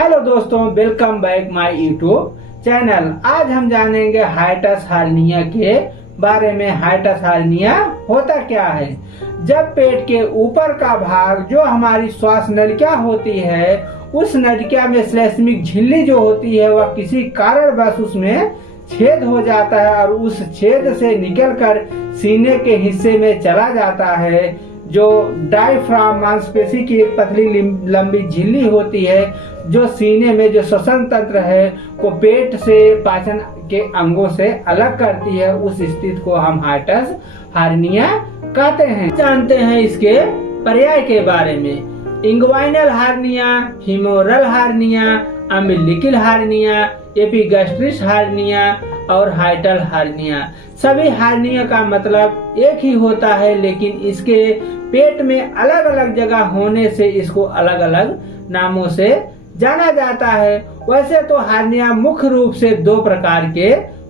Hello दोस्तों, welcome back my YouTube channel. आज हम जानेंगे हाइटस हार्निया के बारे में। हाइटस हार्निया होता क्या है? जब पेट के ऊपर का भाग जो हमारी श्वास नलिका होती है, उस नलिका में श्लेष्मिक झिल्ली जो होती है वह किसी कारणवश उसमें छेद हो जाता है और उस छेद से निकलकर सीने के हिस्से में चला जाता है। जो डायफ्राम मांसपेशी की एक पतली लंबी झिल्ली होती है जो सीने में जो श्वसन तंत्र है को पेट से पाचन के अंगों से अलग करती है, उस स्थिति को हम हाइटस हार्निया कहते हैं। जानते हैं इसके पर्याय के बारे में। Inguinal hernia, femoral hernia, umbilical hernia, epigastric hernia और हाइटल हार्निया। सभी हार्निया का मतलब एक ही होता है, लेकिन इसके पेट में अलग अलग जगह होने से इसको अलग अलग नामों से जाना जाता है। वैसे तो हार्निया मुख्य रूप से दो प्रकार के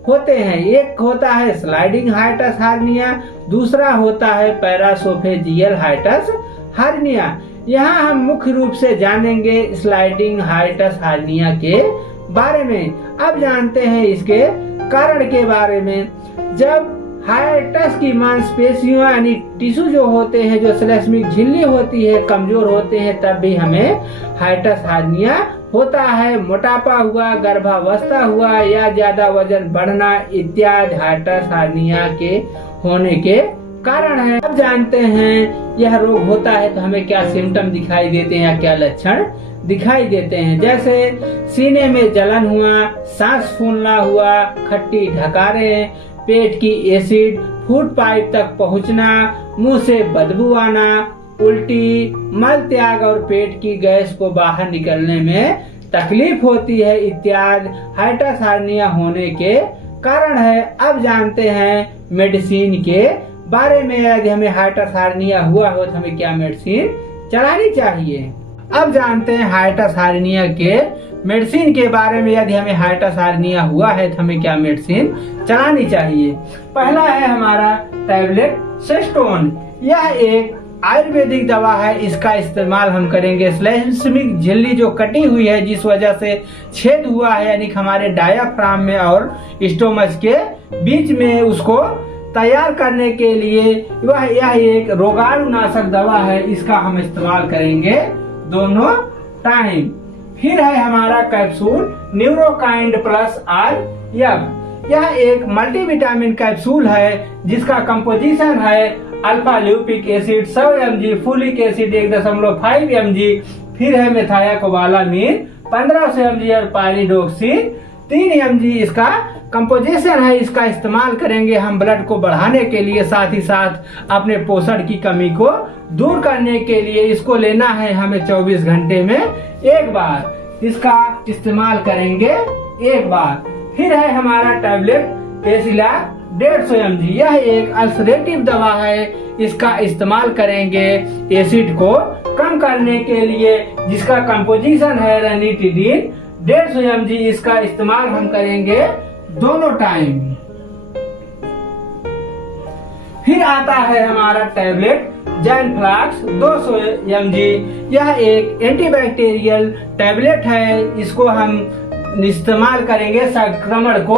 होते हैं। एक होता है स्लाइडिंग हाइटस हार्निया, दूसरा होता है पैरासोफेजियल हाइटस हार्निया। यहाँ हम मुख्य रूप से जानेंगे स्लाइडिंग हाइटस हार्निया के बारे में। अब जानते हैं इसके कारण के बारे में। जब हाइटस की मांसपेशियां यानी टिश्यू जो होते हैं, जो श्लेष्मिक झिल्ली होती है, कमजोर होते हैं, तब भी हमें हाइटस हार्निया होता है। मोटापा हुआ, गर्भावस्था हुआ या ज्यादा वजन बढ़ना इत्यादि हाइटस हार्निया के होने के कारण है। अब जानते हैं यह रोग होता है तो हमें क्या सिम्टम दिखाई देते हैं या क्या लक्षण दिखाई देते हैं। जैसे सीने में जलन हुआ, सांस फूलना हुआ, खट्टी ढकारें, पेट की एसिड फूड पाइप तक पहुंचना, मुंह से बदबू आना, उल्टी, मल त्याग और पेट की गैस को बाहर निकलने में तकलीफ होती है इत्यादि हाइटस हार्निया होने के कारण है। अब जानते हैं मेडिसिन के बारे में। यदि हमें हाइटस हार्निया हुआ हो तो हमें क्या मेडिसिन चलानी चाहिए। अब जानते हैं हाइटस हार्निया के मेडिसिन के बारे में। यदि हमें हाइटस हार्निया हुआ है तो हमें क्या मेडिसिन चलानी चाहिए। पहला है हमारा टैबलेट सेस्टोन। यह एक आयुर्वेदिक दवा है। इसका इस्तेमाल हम करेंगे श्लेष्मिक झिल्ली जो कटी हुई है, जिस वजह से छेद हुआ है, यानी हमारे डायाफ्राम में और स्टोमच के बीच में, उसको तैयार करने के लिए यह एक रोगाणुनाशक दवा है। इसका हम इस्तेमाल करेंगे दोनों टाइम। फिर है हमारा कैप्सूल न्यूरोकाइंड प्लस RF। यह एक मल्टीविटामिन कैप्सूल है जिसका कंपोजिशन है alpha lipoic acid 100 mg, folic acid 1.5 mg, फिर है मेथायाकोबालामीन 1500 mg और पाइरिडोक्सिन 3 mg इसका कंपोजिशन है। इसका इस्तेमाल करेंगे हम ब्लड को बढ़ाने के लिए, साथ ही साथ अपने पोषण की कमी को दूर करने के लिए। इसको लेना है हमें 24 घंटे में एक बार। इसका इस्तेमाल करेंगे एक बार। फिर है हमारा टैबलेट पेसिलैक 150 mg। यह एक अल्सरेटिव दवा है। इसका इस्तेमाल करेंगे एसिड को कम करने के लिए, जिसका कंपोजिशन है रेनिटिडीन 150 mg। इसका इस्तेमाल हम करेंगे दोनों टाइम। फिर आता है हमारा टैबलेट जैनफ्लैक्स 200 mg। यह एक एंटीबैक्टीरियल टैबलेट है। इसको हम इस्तेमाल करेंगे संक्रमण को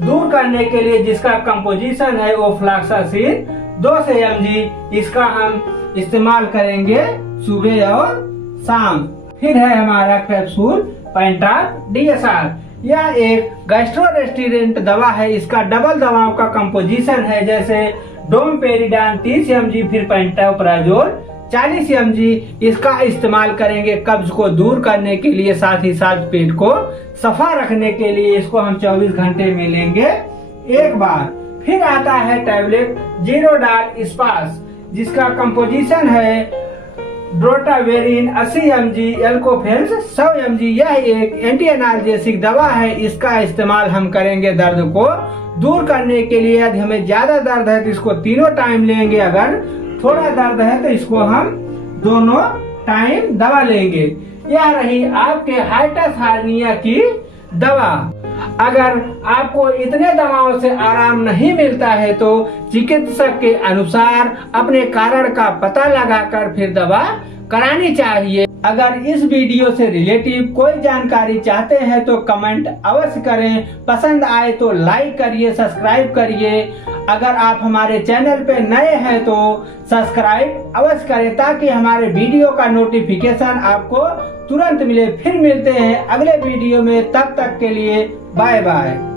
दूर करने के लिए, जिसका कंपोजिशन है ओफ्लैक्सासिन 200 mg। इसका हम इस्तेमाल करेंगे सुबह और शाम। फिर है हमारा कैप्सूल पेंटाक DSR। यह एक गैस्ट्रोरेस्टिरेंट दवा है। इसका डबल दवाओं का कंपोजिशन है, जैसे डोमपेरिडान 30 mg, फिर पेंटाप्राजोल 40 mg। इसका इस्तेमाल करेंगे कब्ज को दूर करने के लिए, साथ ही साथ पेट को सफा रखने के लिए। इसको हम 24 घंटे में लेंगे एक बार। फिर आता है टैबलेट जीरोडाल स्पास, जिसका कंपोजिशन है ड्रोटावेरिन 80 mg, एल्कोफेल्स 100 mg। यह एक एंटी एनाल्जेसिक दवा है। इसका इस्तेमाल हम करेंगे दर्द को दूर करने के लिए। यदि हमें ज्यादा दर्द है तो इसको तीनों टाइम लेंगे, अगर थोड़ा दर्द है तो इसको हम दोनों टाइम दवा लेंगे। यह रही आपके हाइटस हार्निया की दवा। अगर आपको इतने दवाओं से आराम नहीं मिलता है तो चिकित्सक के अनुसार अपने कारण का पता लगाकर फिर दवा करानी चाहिए। अगर इस वीडियो से रिलेटिव कोई जानकारी चाहते हैं तो कमेंट अवश्य करें। पसंद आए तो लाइक करिए, सब्सक्राइब करिए। अगर आप हमारे चैनल पे नए हैं तो सब्सक्राइब अवश्य करें ताकि हमारे वीडियो का नोटिफिकेशन आपको तुरंत मिले। फिर मिलते हैं अगले वीडियो में, तब तक के लिए बाय बाय।